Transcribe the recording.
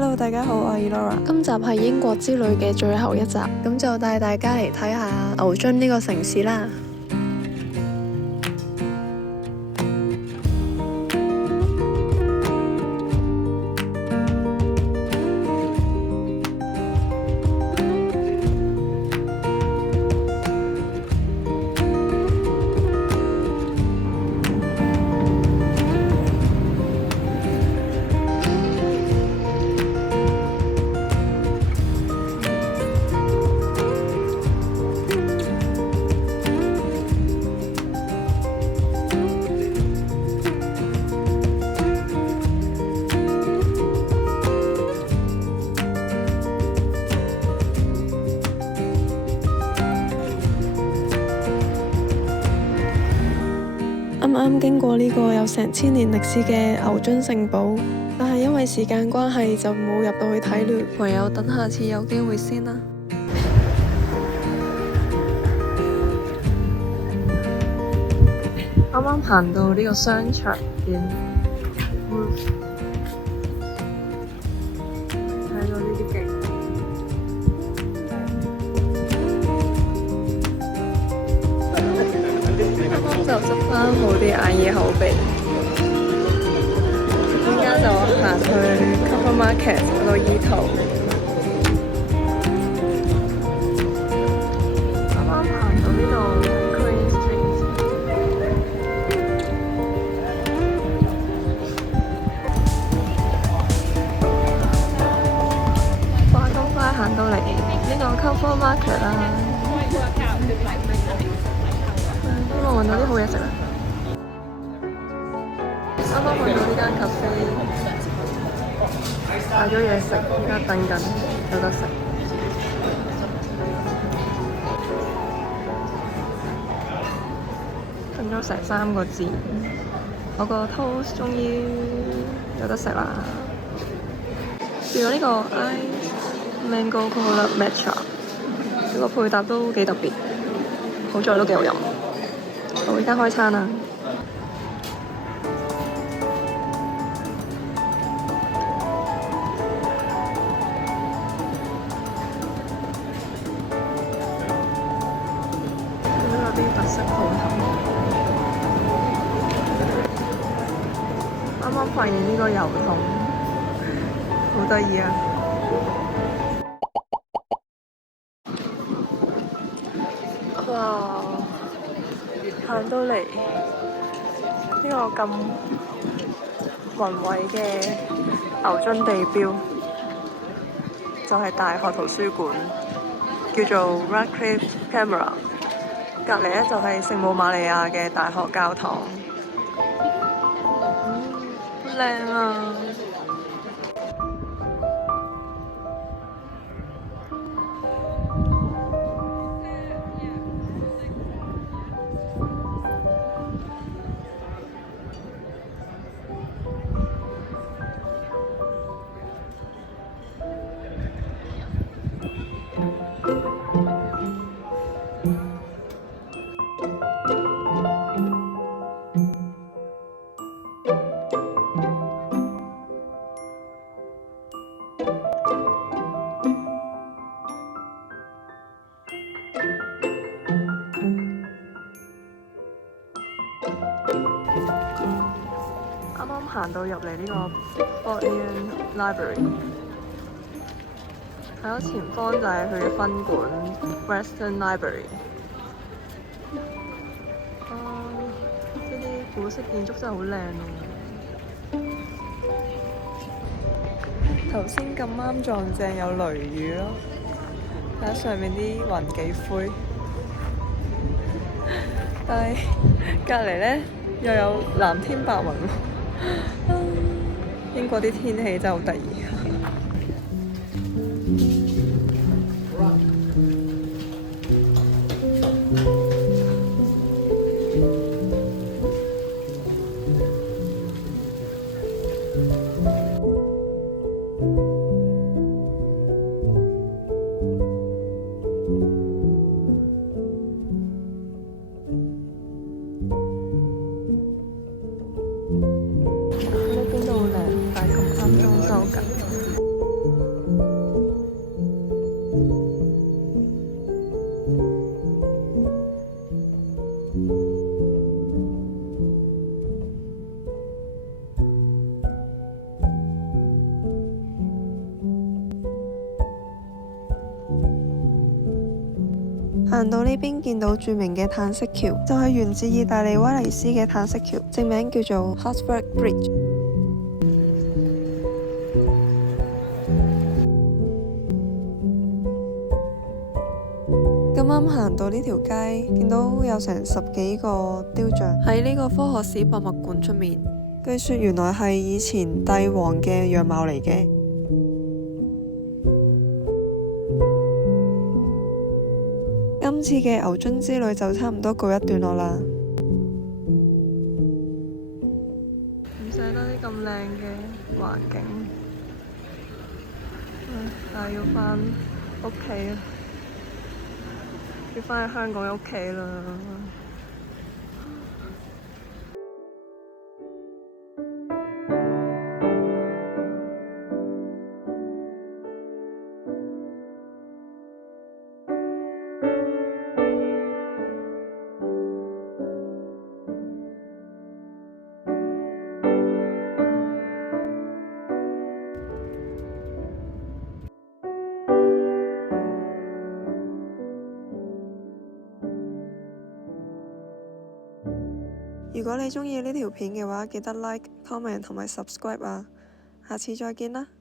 Hello，大家好，我係 Laura。今集係英國之旅嘅最後一集，咁就帶大家嚟睇下牛津呢個城市啦。啱啱經過呢個有成千年歷史嘅牛津城堡，但係因為時間關係就冇入到去睇嘞，唯有等下次有機會先啦。啱啱行到呢個商場邊，睇到呢啲景。就執翻好啲眼耳口鼻，依家就行去 Covent Market 嗰度醫肚。啱啱行到呢度 Queen Street， 哇！咁快行到嚟呢個 Covent Market 啦。我揾到啲好嘢食啦！啱啱揾到呢間咖啡，買咗嘢食，而家等緊有得食。等咗成3個字，我個 toast 終於有得食啦！仲有呢個 Ice Mango Coconut Matcha， 呢個配搭都幾特別，好在都幾好飲。好，而家開餐啦！見到有啲特色鋪頭，啱啱發現呢個郵筒，好得意啊！哇！行到嚟呢個咁宏偉嘅牛津地標，就係大學圖書館，叫做 Radcliffe Camera。隔離咧就係聖母瑪利亞嘅大學教堂，靚啊！啱啱行到入嚟呢個 Bodleian Library， 喺我前方就係佢嘅分館 Western Library。呢啲古式建築真係好靚喎！頭先咁啱撞正有雷雨咯，睇下上面啲雲幾灰，但係隔離呢又有藍天白雲喎。英國啲天氣真係好得意。呢邊都好靚，但係咁啱裝修緊。行到呢邊見到著名嘅嘆息橋，就係源自意大利威尼斯嘅嘆息橋，正名叫做 Habsburg Bridge。咁啱行到呢條街，見到有成10幾個雕像喺呢個科學史博物館出面，據說原來係以前帝王嘅樣貌嚟嘅。今次嘅牛津之旅就差唔多告一段落啦。唔捨得啲咁靚嘅環境，但係要返屋企啦，要返去香港嘅屋企啦。如果你鍾意呢條片嘅話，記得 like、comment 同埋 subscribe 啊！下次再見啦〜